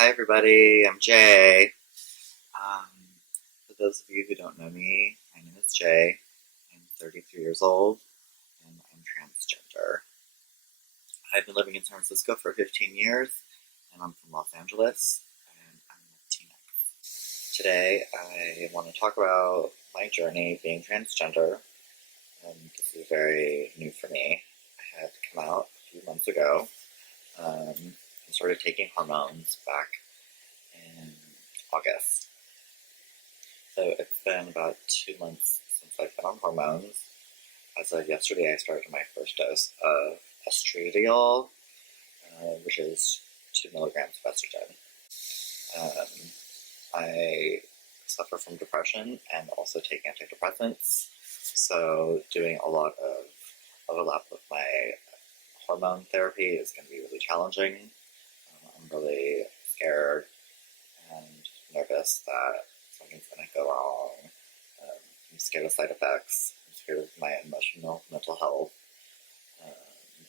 Hi everybody, I'm Jay. Um, for those of you who don't know me, my name is Jay. I'm 33 years old and I'm transgender. I've been living in San Francisco for 15 years and I'm from Los Angeles and I'm Latinx. Today I want to talk about my journey being transgender. This is very new for me. I had come out a few months ago and started taking hormones back in August. So it's been about 2 months since I've been on hormones. As of yesterday, I started my first dose of estradiol, which is 2 milligrams of estrogen. I suffer from depression and also take antidepressants, so doing a lot of overlap with my hormone therapy is going to be really challenging. I'm really scared and nervous that something's going to go wrong. I'm scared of side effects. I'm scared of my emotional, mental health.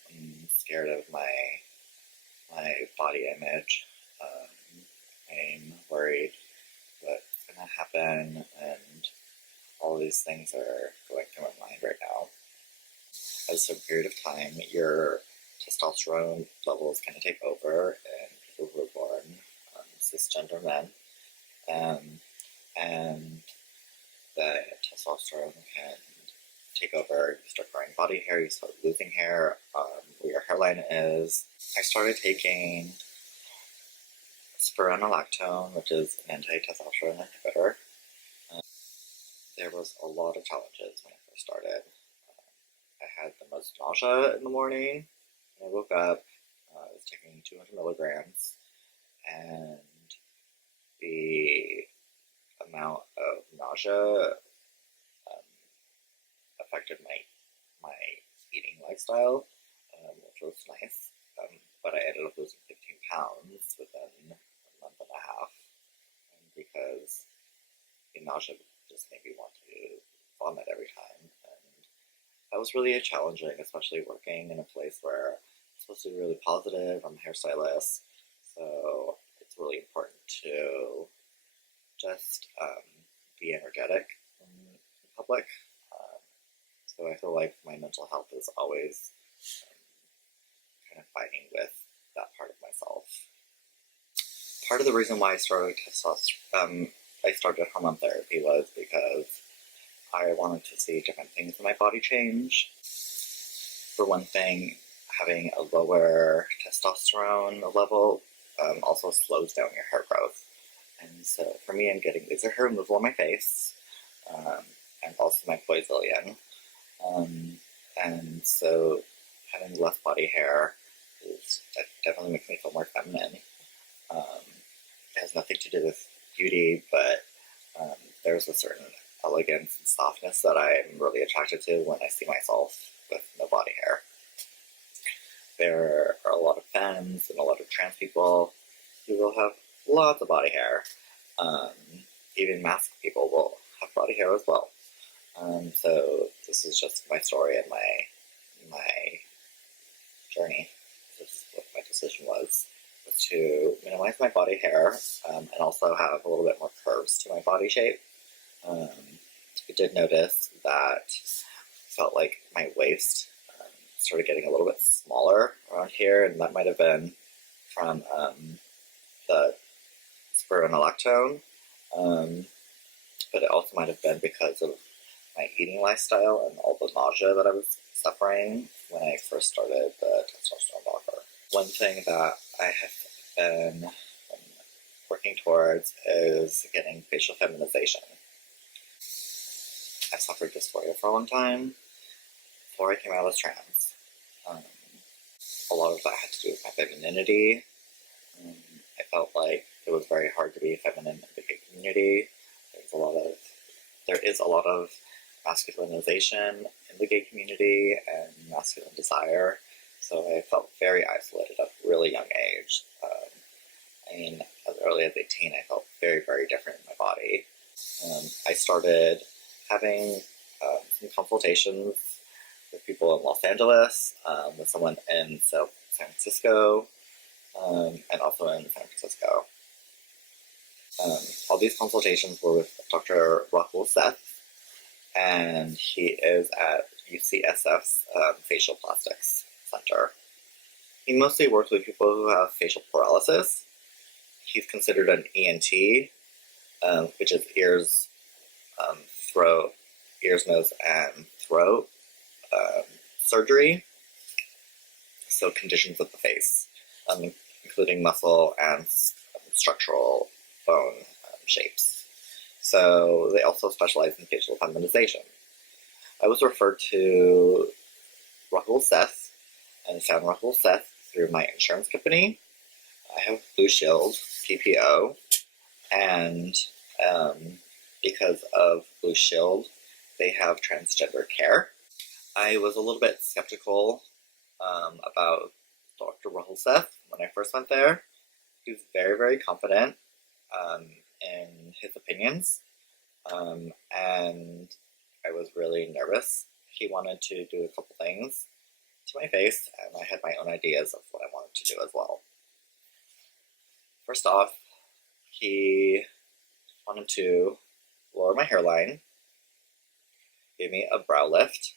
I'm scared of my body image. I'm worried what's going to happen, and all these things are going through my mind right now. As a period of time, your testosterone levels kind of take over in people who are born cisgender men, and the testosterone can take over. You start growing body hair, you start losing hair, where your hairline is. I started taking spironolactone, which is an anti-testosterone inhibitor. There was a lot of challenges when I first started. I had the most nausea in the morning. When I woke up, I was taking 200 milligrams, and the amount of nausea affected my eating lifestyle, which was nice. But I ended up losing 15 pounds within a month and a half, because the nausea just made me want to vomit every time. And that was really challenging, especially working in a place where it's supposed to be really positive. I'm a hairstylist, so it's really important to just be energetic in public. So I feel like my mental health is always kind of fighting with that part of myself. Part of the reason why I started hormone therapy was because I wanted to see different things in my body change. For one thing, having a lower testosterone level also slows down your hair growth. And so for me, I'm getting laser hair removal on my face, and also my poisilian. And so having less body hair definitely makes me feel more feminine. It has nothing to do with beauty, but there's a certain elegance and softness that I'm really attracted to when I see myself with no body hair. There are a lot of femmes and a lot of trans people who will have lots of body hair. Even masked people will have body hair as well. So this is just my story and my journey. This is what my decision was to minimize my body hair, and also have a little bit more curves to my body shape. I did notice that I felt like my waist started getting a little bit smaller around here, and that might have been from the spironolactone, but it also might have been because of my eating lifestyle and all the nausea that I was suffering when I first started the testosterone blocker. One thing that I have been working towards is getting facial feminization. I suffered dysphoria for a long time before I came out as trans. A lot of that had to do with my femininity. I felt like it was very hard to be feminine in the gay community. There is a lot of masculinization in the gay community and masculine desire, so I felt very isolated at a really young age. As early as 18, I felt very, very different in my body. I started having some consultations with people in Los Angeles, with someone in San Francisco, and also in San Francisco. All these consultations were with Dr. Rahul Seth, and he is at UCSF's Facial Plastics Center. He mostly works with people who have facial paralysis. He's considered an ENT, which is ears, nose, and throat surgery. So conditions of the face, including muscle and structural bone shapes. So they also specialize in facial feminization. I was referred to Rahul Seth and found Rahul Seth through my insurance company. I have Blue Shield, PPO, and because of Blue Shield, they have transgender care. I was a little bit skeptical about Dr. Rahul Seth when I first went there. He was very, very confident in his opinions, and I was really nervous. He wanted to do a couple things to my face, and I had my own ideas of what I wanted to do as well. First off, he wanted to lower my hairline, gave me a brow lift,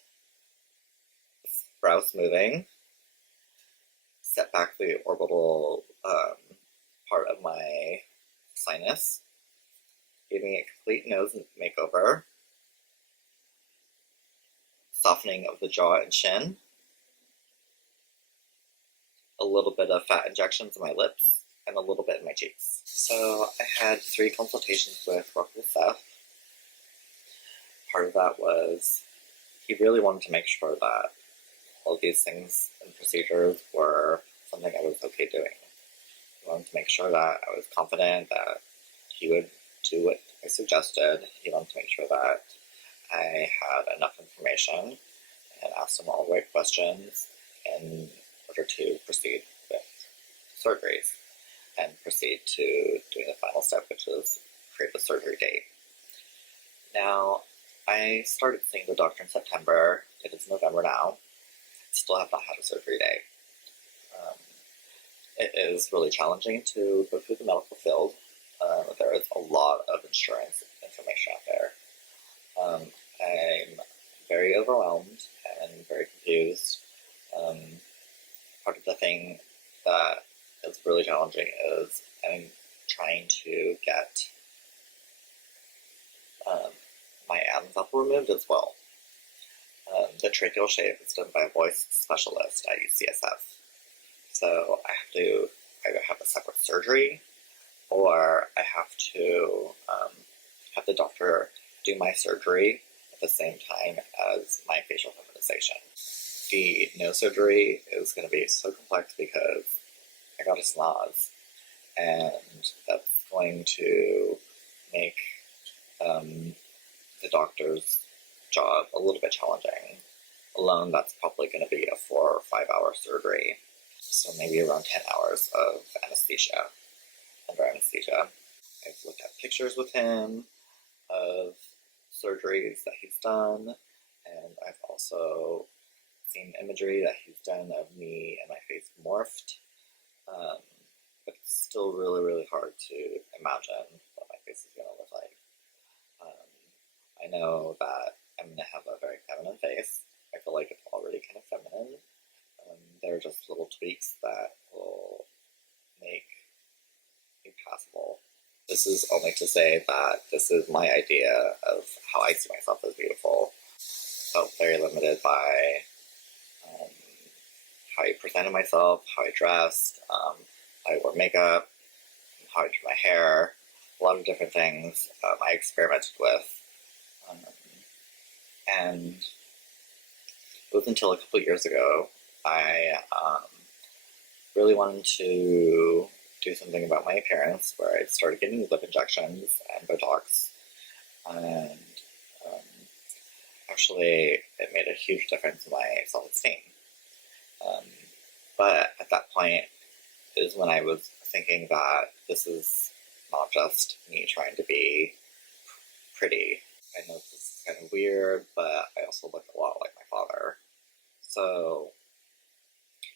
brow smoothing, set back the orbital part of my sinus, gave me a complete nose makeover, softening of the jaw and chin, a little bit of fat injections in my lips, and a little bit in my cheeks. So I had 3 consultations with Rahul Seth. Part of that was he really wanted to make sure that all these things and procedures were something I was okay doing. He wanted to make sure that I was confident that he would do what I suggested. He wanted to make sure that I had enough information and asked him all the right questions in order to proceed with surgeries and proceed to doing the final step, which is create the surgery date. Now, I started seeing the doctor in September. It is November now. I still have not had a surgery date. It is really challenging to go through the medical field. There is a lot of insurance information out there. I'm very overwhelmed and very confused. Part of the thing that is really challenging is I'm trying to get my Adam's apple removed as well. The tracheal shape is done by a voice specialist at UCSF. So I have to either have a separate surgery or I have to have the doctor do my surgery at the same time as my facial feminization. The nose surgery is going to be so complex because I got a snoz, and that's going to make the doctor's job a little bit challenging. Alone, that's probably going to be a 4 or 5 hour surgery, so maybe around 10 hours of anesthesia, under anesthesia. I've looked at pictures with him of surgeries that he's done, and I've also seen imagery that he's done of me and my face morphed, but it's still really, really hard to imagine what my face is going to look like. I know that I'm going to have a very feminine face. I feel like it's already kind of feminine. There are just little tweaks that will make it passable. This is only to say that this is my idea of how I see myself as beautiful. Felt very limited by how I presented myself, how I dressed, how I wore makeup, how I did my hair, a lot of different things I experimented with. And it was until a couple years ago I really wanted to do something about my appearance, where I started getting lip injections and Botox, and actually it made a huge difference in my self-esteem. But at that point is when I was thinking that this is not just me trying to be pretty. I know this is kind of weird, but I also look a lot like my father. So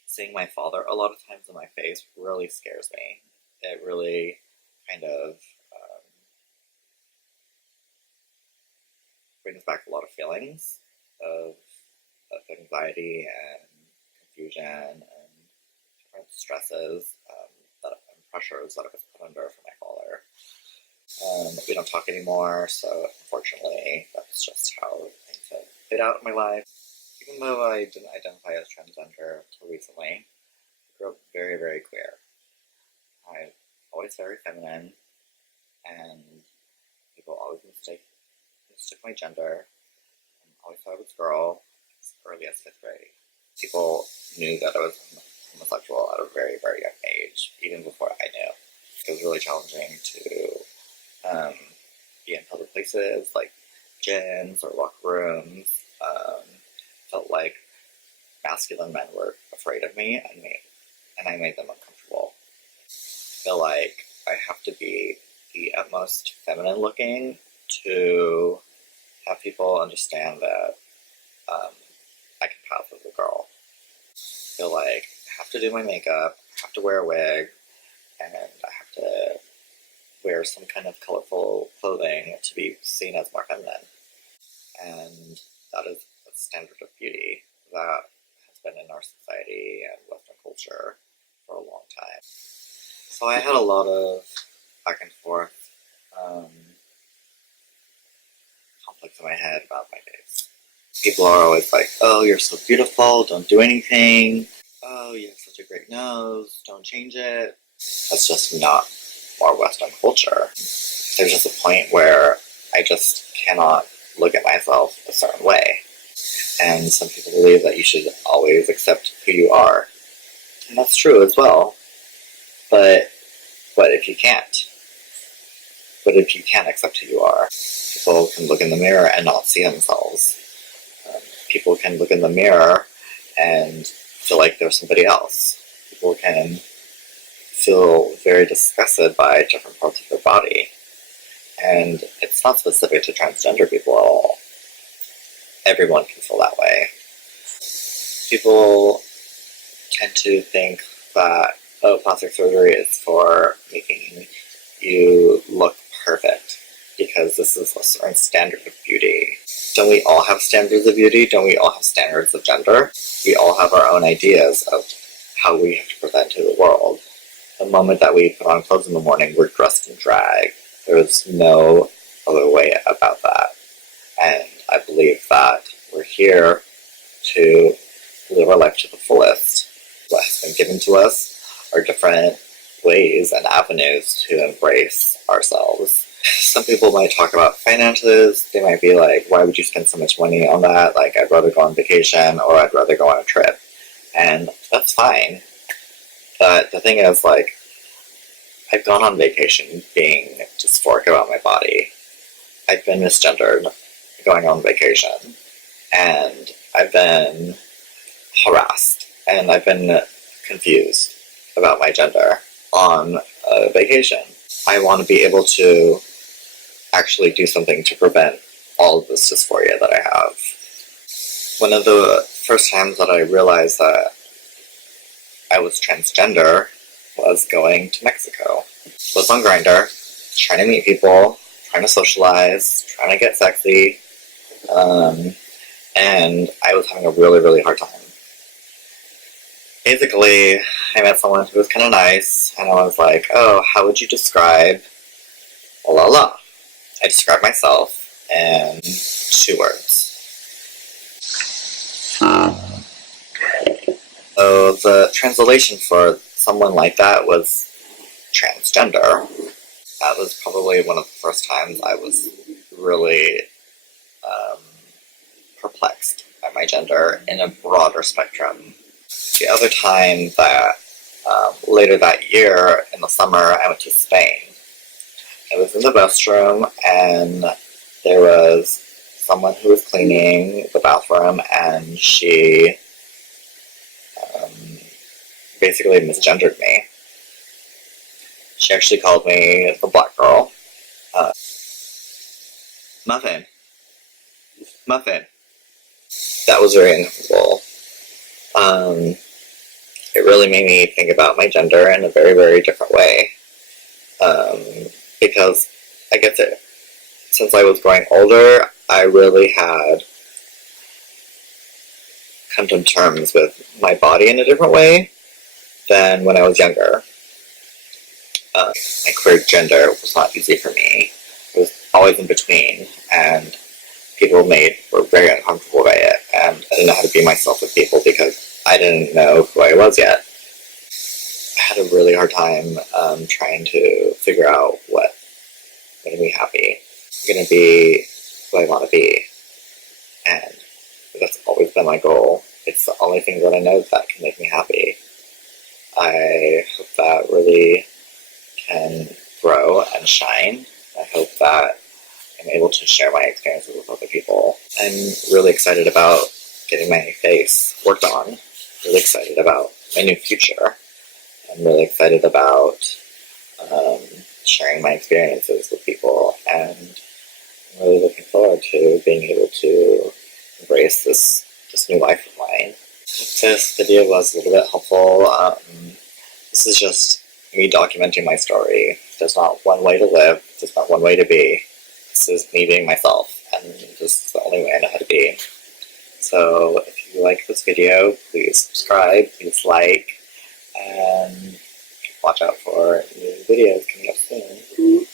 seeing my father a lot of times in my face really scares me. It really kind of brings back a lot of feelings of anxiety and confusion and different stresses and pressures that I was put under from my father. We don't talk anymore, so unfortunately, that's just how things have played out in my life. Even though I didn't identify as transgender until recently, I grew up very, very queer. I'm always very feminine, and people always mistook my gender, and always thought I was a girl as early as 5th grade. People knew that I was homosexual at a very, very young age, even before I knew. It was really challenging to be in public places like gyms or locker rooms. Felt like masculine men were afraid of me, and I made them uncomfortable. Feel like I have to be the utmost feminine looking to have people understand that I can pass as a girl. Feel like I have to do my makeup, I have to wear a wig, and I have to wear some kind of colorful clothing to be seen as more feminine. And that is a standard of beauty that has been in our society and Western culture for a long time. So I had a lot of back and forth conflicts in my head about my face. People are always like, oh, you're so beautiful, don't do anything. Oh, you have such a great nose, don't change it. That's just not our Western culture. There's just a point where I just cannot look at myself a certain way. And some people believe that you should always accept who you are. And that's true as well. But what if you can't? What if you can't accept who you are? People can look in the mirror and not see themselves. People can look in the mirror and feel like they're somebody else. People can feel very disgusted by different parts of their body. And it's not specific to transgender people at all. Everyone can feel that way. People tend to think that, oh, plastic surgery is for making you look perfect because this is a certain standard of beauty. Don't we all have standards of beauty? Don't we all have standards of gender? We all have our own ideas of how we have to present to the world. The moment that we put on clothes in the morning, we're dressed in drag. There's no other way about that. And I believe that we're here to live our life to the fullest. What has been given to us are different ways and avenues to embrace ourselves. Some people might talk about finances. They might be like, why would you spend so much money on that? Like, I'd rather go on vacation or I'd rather go on a trip. And that's fine. But the thing is, like, I've gone on vacation being dysphoric about my body. I've been misgendered going on vacation. And I've been harassed. And I've been confused about my gender on a vacation. I want to be able to actually do something to prevent all of this dysphoria that I have. One of the first times that I realized that I was transgender was going to Mexico. Was on Grindr, trying to meet people, trying to socialize, trying to get sexy, and I was having a really, really hard time. Basically, I met someone who was kind of nice, and I was like, oh, how would you describe LOLA? I described myself in 2 words. So the translation for someone like that was transgender. That was probably one of the first times I was really perplexed by my gender in a broader spectrum. The other time that later that year in the summer I went to Spain. I was in the restroom and there was someone who was cleaning the bathroom and she basically misgendered me. She actually called me the black girl. Muffin. That was very uncomfortable. It really made me think about my gender in a very, very different way. Because I guess since I was growing older, I really had come to terms with my body in a different way than when I was younger. My queer gender was not easy for me. It was always in between, and people were very uncomfortable by it, and I didn't know how to be myself with people because I didn't know who I was yet. I had a really hard time trying to figure out what made me happy. I'm going to be who I want to be, and that's always been my goal. It's the only thing that I know that can make me happy. I hope that really can grow and shine. I hope that I'm able to share my experiences with other people. I'm really excited about getting my face worked on. Really excited about my new future. I'm really excited about sharing my experiences with people, and I'm really looking forward to being able to embrace this new life of mine. I hope this video was a little bit helpful. This is just me documenting my story. There's not one way to live. There's not one way to be. This is me being myself, and this is the only way I know how to be. So if you like this video, please subscribe, please like, and watch out for new videos coming up soon.